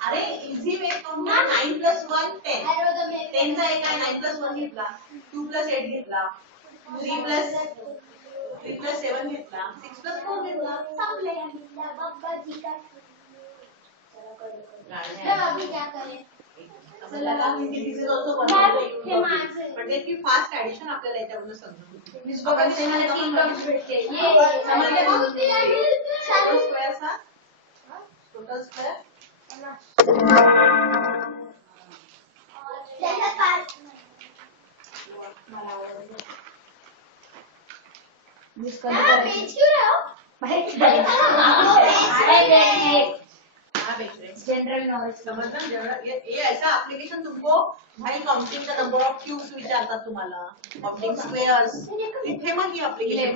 अरे इझी वे करून 9 + 1 10. 10 चा एक आहे 9 + 1 घेतला, 2 + 8 घेतला, 3 + 7 घेतला, 6 + 4 घेतला, संपले. फास्ट ऍडिशन आपल्याला याच्यावरून समजून टोटल स्क्वेअर जनरल नॉलेज समझना. ये ऐसा एप्लीकेशन तुमको भाई counting the number of cubes विचारतात तुम्हाला, काउंटिंग स्क्वेअर्स, इथे मग ही एप्लीकेशन